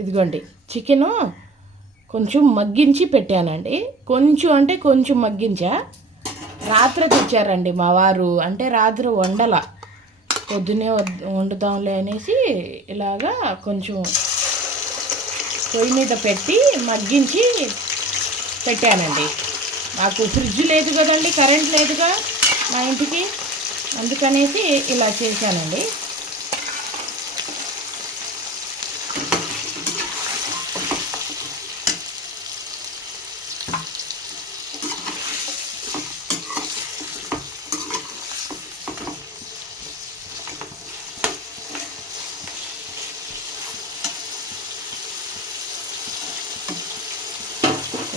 ఇదిగోండి చికెను కొంచెం మగ్గించి పెట్టానండి. కొంచెం అంటే కొంచెం మగ్గించా. రాత్రి తెచ్చారండి మా వారు. అంటే రాత్రి వండల, పొద్దున్నే వండుదాంలే అనేసి ఇలాగా కొంచెం పొయ్యి మీద పెట్టి మగ్గించి పెట్టానండి. నాకు ఫ్రిడ్జ్ లేదు కదండి, కరెంట్ లేదుగా మా ఇంటికి, అందుకనేసి ఇలా చేశానండి.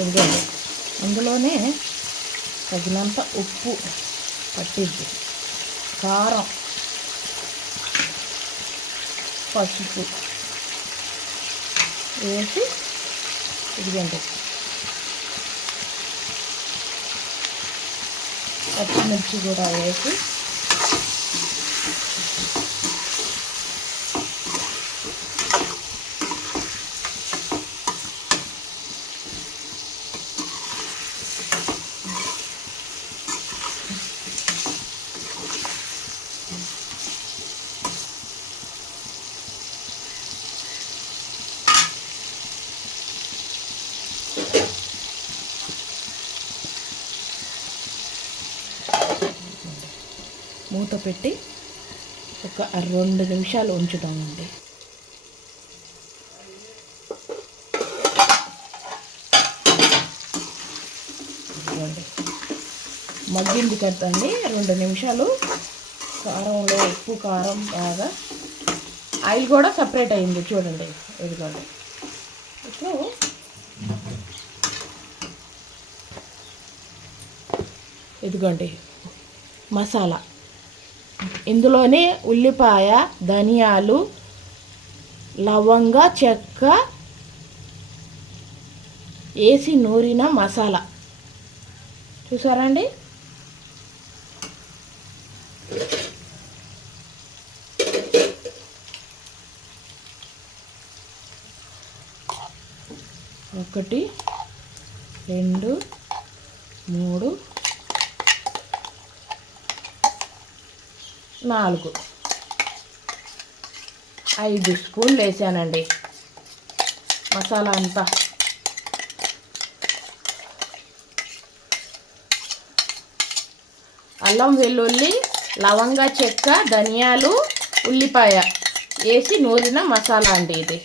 ఇదిగోండి అందులోనే తగినంత ఉప్పు పట్టిద్ది, కారం, పసుపు వేసి ఇదిగోండి పచ్చిమిర్చి కూడా వేసి మూత పెట్టి ఒక 2 నిమిషాలు ఉంచుతామండి. మగ్గింది కదండి 2 నిమిషాలు. కారంలో ఉప్పు కారం బాగా, ఆయిల్ కూడా సపరేట్ అయింది చూడండి. ఇదిగోండి ఇప్పుడు ఇదిగోండి మసాలా, ఇందులోనే ఉల్లిపాయ, ధనియాలు, లవంగ, చెక్క వేసి నూరిన మసాలా చూసారండి. ఒకటి, 2, 3, 4, 5 స్పూన్లు వేసానండి మసాలా అంతా. అల్లం వెల్లుల్లి, లవంగ చెక్క, ధనియాలు, ఉల్లిపాయ వేసి నూరిన మసాలా అండి ఇది.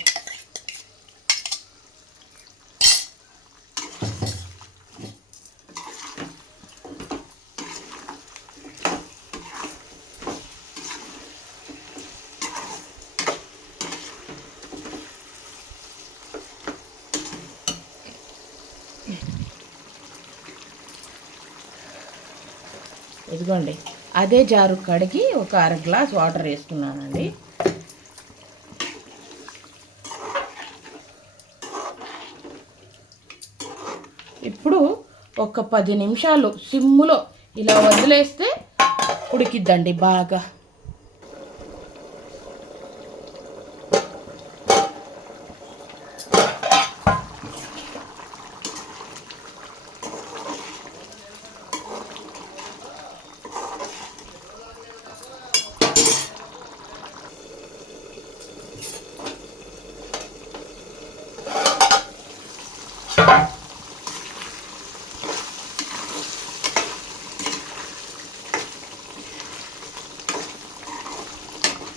ఇదిగోండి అదే జారు కడిగి ఒక 1/2 గ్లాస్ వాటర్ వేసుకున్నానండి. ఇప్పుడు ఒక 10 నిమిషాలు సిమ్ములో ఇలా వదిలేస్తే ఉడికిద్దండి బాగా.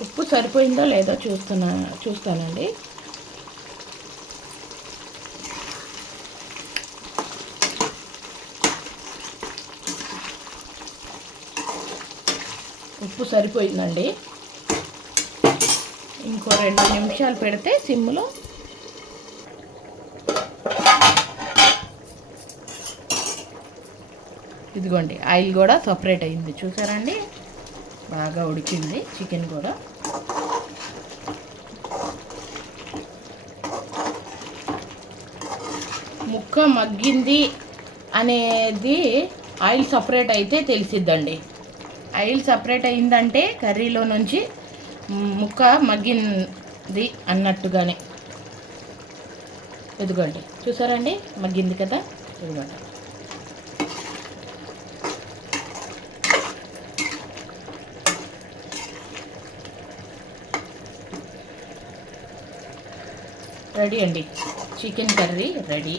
ఉప్పు సరిపోయిందో లేదో చూస్తానండి. ఉప్పు సరిపోయిందండి. ఇంకో 2 నిమిషాలు పెడితే సిమ్లో ఇదిగోండి ఆయిల్ కూడా సపరేట్ అయింది చూసారండి. బాగా ఉడికింది చికెన్ కూడా. ముక్క మగ్గింది అనేది ఆయిల్ సపరేట్ అయితే తెలిసిద్దండి. ఆయిల్ సపరేట్ అయిందంటే కర్రీలో నుంచి ముక్క మగ్గింది అన్నట్టుగానే. ఇదిగోండి, చూసారండి మగ్గింది కదా. ఇదిగోండి, రెడీ అండి, చికెన్ కర్రీ రెడీ.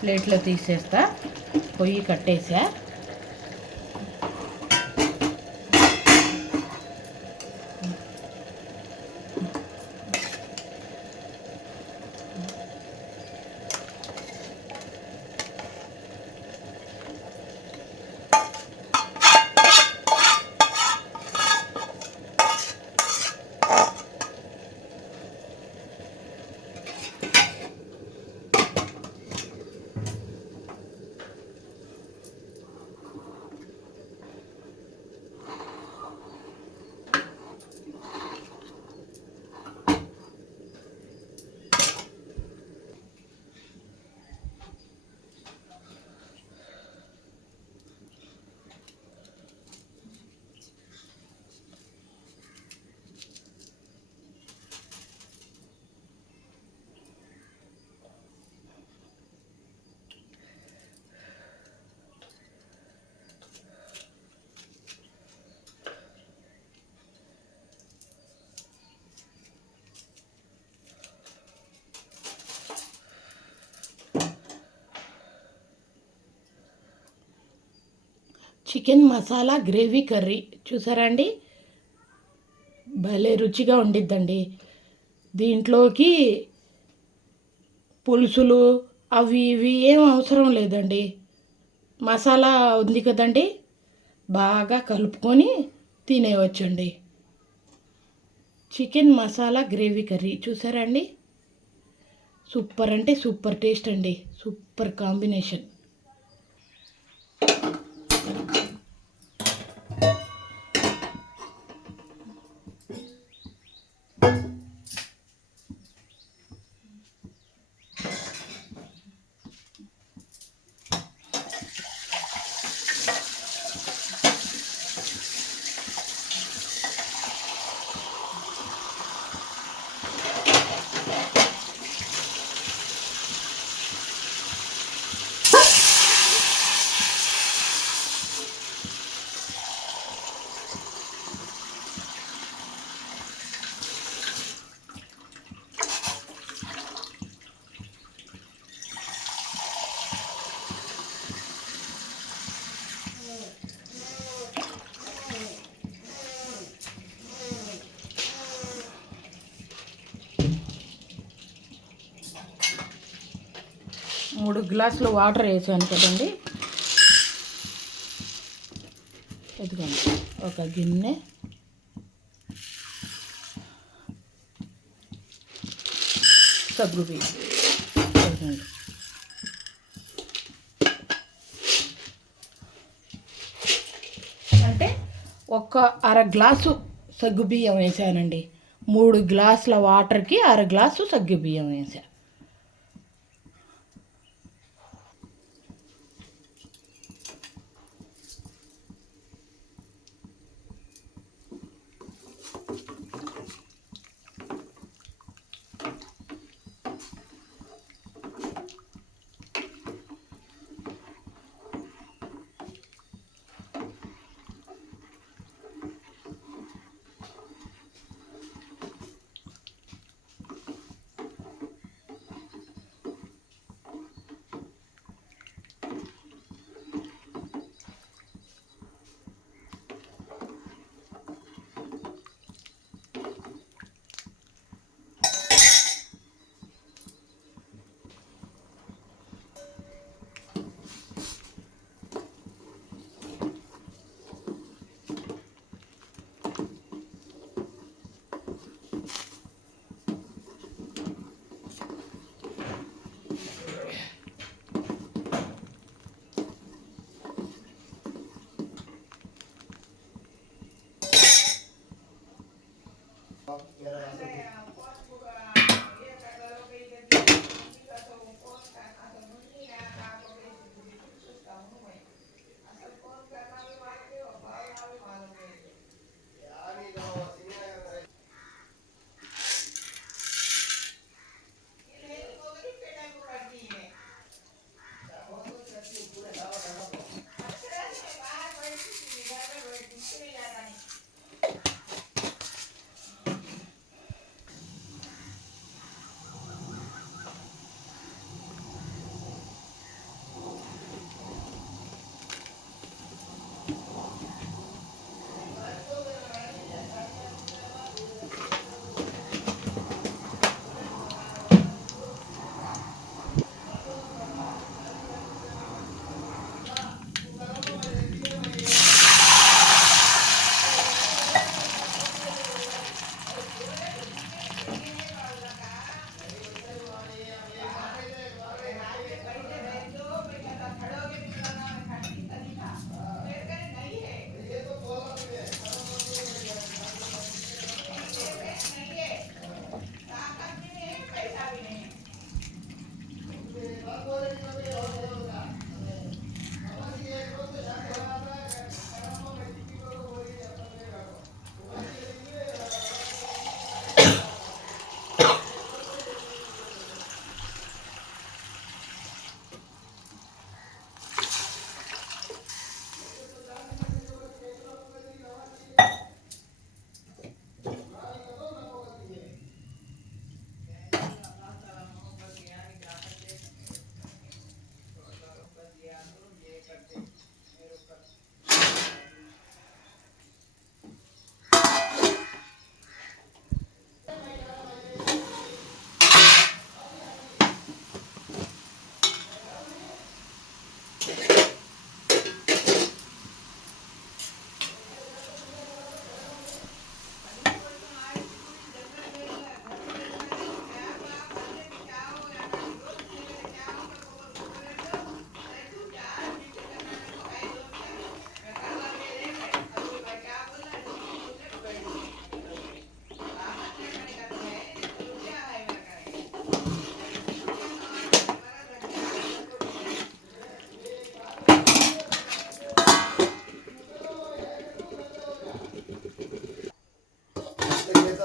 ప్లేట్లో తీసేస్తా, పొయ్యి కట్టేసా. చికెన్ మసాలా గ్రేవీ కర్రీ చూసారా అండి, భలే రుచిగా ఉండిద్దండి. దీంట్లోకి పులుసులు అవి ఇవి ఏం అవసరం లేదండి. మసాలా ఉంది కదండి, బాగా కలుపుకొని తినేయవచ్చండి. చికెన్ మసాలా గ్రేవీ కర్రీ చూసారా అండి, సూపర్ అంటే సూపర్ టేస్ట్ అండి, సూపర్ కాంబినేషన్. 3 గ్లాసులు వాటర్ వేసాను కదండి. ఇదిగోండి ఒక గిన్నె, సగ్గుబియ్యం ఇదిగోండి. అంటే ఒక అర గ్లాసు సగ్గుబియ్యం వేసానండి. 3 గ్లాసుల వాటర్కి అర గ్లాసు సగ్గుబియ్యం వేసాను.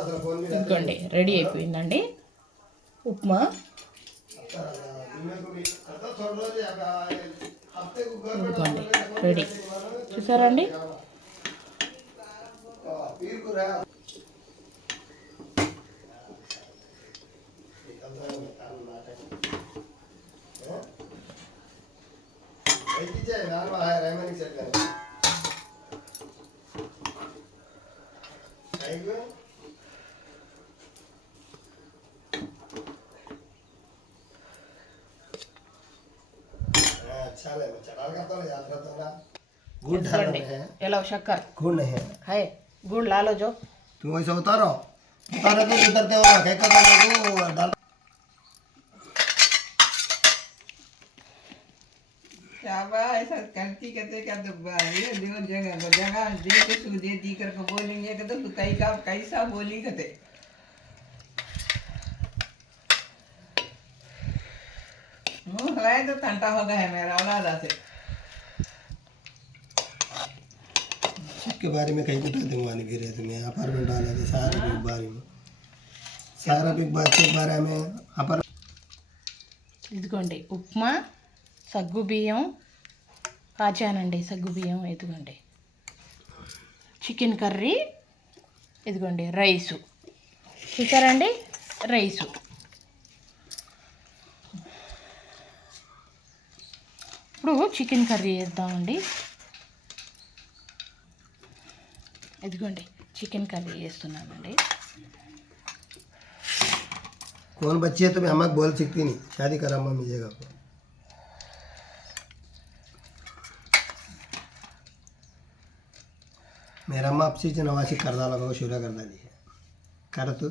ఇదిగోండి రెడీ అయిపోయిందండి ఉప్మా. ఇదిగోండి రెడీ, చూసారండి. गुड़ डालना है, एलो शक्कर गुड़ नहीं है। है, गुड़ ला लो जो। तुम वैसे उतारो उतारो तो उतरते हो क्या करना है वो डाल। शाबा ऐसा करती कहते क्या तो ये जो जगह दे के सूदे दी कर को बोलेंगे कहते तो कई का कैसा बोली कहते मुंह हलाए तो तंटा हो गया है मेरा औलादा से। के बारे में कहीं बता दूंगा नहीं गिरे तुम्हें अपार्टमेंट वाला थे सारा बिग बारे में सारा बिग बात के बारे में अपार्ट। ఇదిగోండి ఉప్మా సగ్గు బియ్యం కాచానండి, సగ్గు బియ్యం. ఇదిగోండి చికెన్ కర్రీ, ఇదిగోండి రైసు, చూసారండి రైసు. ఇప్పుడు చికెన్ కర్రీ వేద్దామండి. ఇదిగోండి చికెన్ కర్రీ వేస్తున్నానండి. कौन बच्ची है तुम्हें अम्मा बोल सकती नहीं शादी करा अम्मा मिल जगह को। मेरा अम्मा आपसी नवासी करदा लगा शुरा कर डाली है कर तू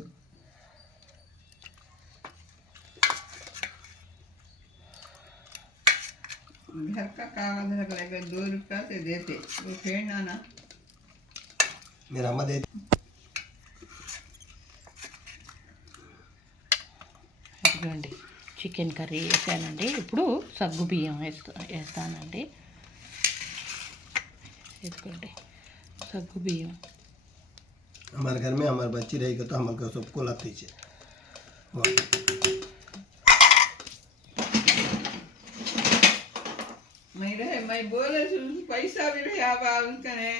घर का कागज रख लेकर 2 रुपया से देते वो फेरना ना। मेरा अम्मा दे ఇదిగోండి చికెన్ కర్రీ వేసానండి. ఇప్పుడు సగ్గు బియ్యం వేస్తానండి. ఇదిగోండి సగ్గు బియ్యం. हमारे घर में हमारे बच्ची रहेगी तो हमारे सबको लाती है। मैं बोले पैसा भी रहे आवा उसका ने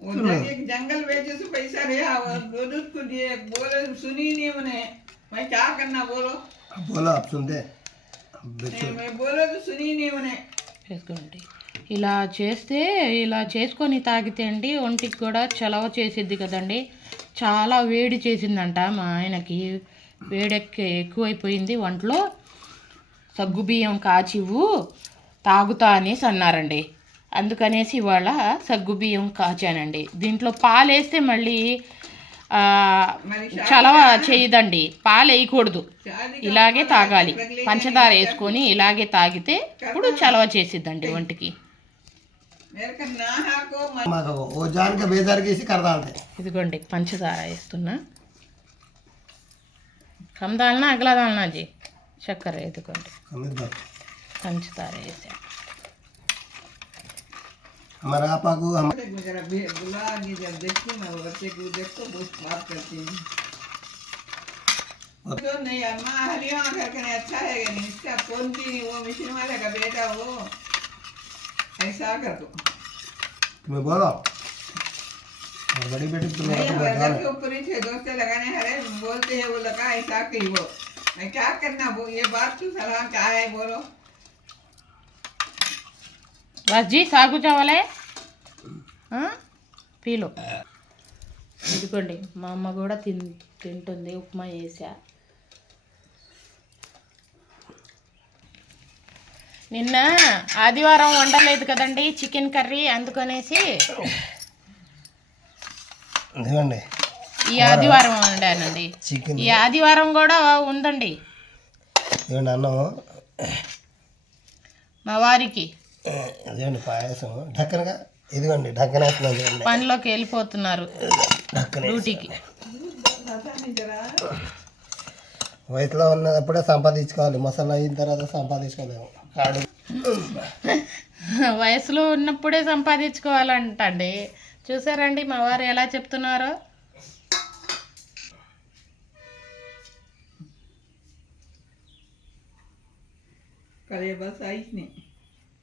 वो एक जंगल बेचे से पैसा रहे आवा दूध को दिए बोले सुनी नहीं उन्हें। मैं क्या करना बोलो बोलो आप सुनते मैं बोलो तो सुनी नहीं उन्हें। వేసుకోండి. ఇలా చేస్తే, ఇలా చేసుకొని తాగితే అండి ఒంటికి కూడా చలవ చేసిద్ది కదండి. చాలా వేడి చేసిందంట మా ఆయనకి, ఎక్కువైపోయింది ఒంట్లో. సగ్గుబియ్యం కాచివు తాగుతా అనేసి అన్నారండి. అందుకనేసి ఇవాళ సగ్గుబియ్యం కాచానండి. దీంట్లో పాలు వేస్తే మళ్ళీ చలవ చేయదండి, పాలు వేయకూడదు, ఇలాగే తాగాలి. పంచదార వేసుకొని ఇలాగే తాగితే ఇప్పుడు చలవ చేసిద్దండి ఒంటికి. वो जान के बेजार की कर डालते। ఇదిగోండి పంచదార వేస్తున్నా. కమ్ దాల్నా అగలా దాల్నా జీ చక్కెర. ఇదిగోండి పంచదార వేసా. हमारा आपा को हम बुला जब देखती मैं वो बच्चे को देखो बहुत बात करती हूँ तो नहीं अम्मा हरिया करके अच्छा है नहीं इसका कौन थी वो मिशन वाले का बेटा वो ऐसा कर दो तुम्हें बोलो और बड़ी बेटी तुम्हें घर के ऊपर ही 6 दोस्त लगाने हरे बोलते हैं वो लगा ऐसा कही वो मैं क्या करना वो ये बात तू सलाह क्या है बोलो। बस जी सागु चावले పీలో. ఇదిగోండి మా అమ్మ కూడా తింటుంది. ఉప్మా వేసా. నిన్న ఆదివారం వండలేదు కదండి చికెన్ కర్రీ, అందుకనేసి ఈ ఆదివారం వండానండి. ఈ ఆదివారం కూడా ఉందండి అన్నం మా వారికి. అదేండి పాయసం ఢక్కనగా. ఇదిగోండి ఢక్కన పనిలోకి వెళ్ళిపోతున్నారు డ్యూటీకి. వయసులో ఉన్నప్పుడే సంపాదించుకోవాలి, మసాలా అయిన తర్వాత సంపాదించుకోలేము. వయసులో ఉన్నప్పుడే సంపాదించుకోవాలంటండి. చూసారండి మా వారు ఎలా చెప్తున్నారో. करे बस आई नहीं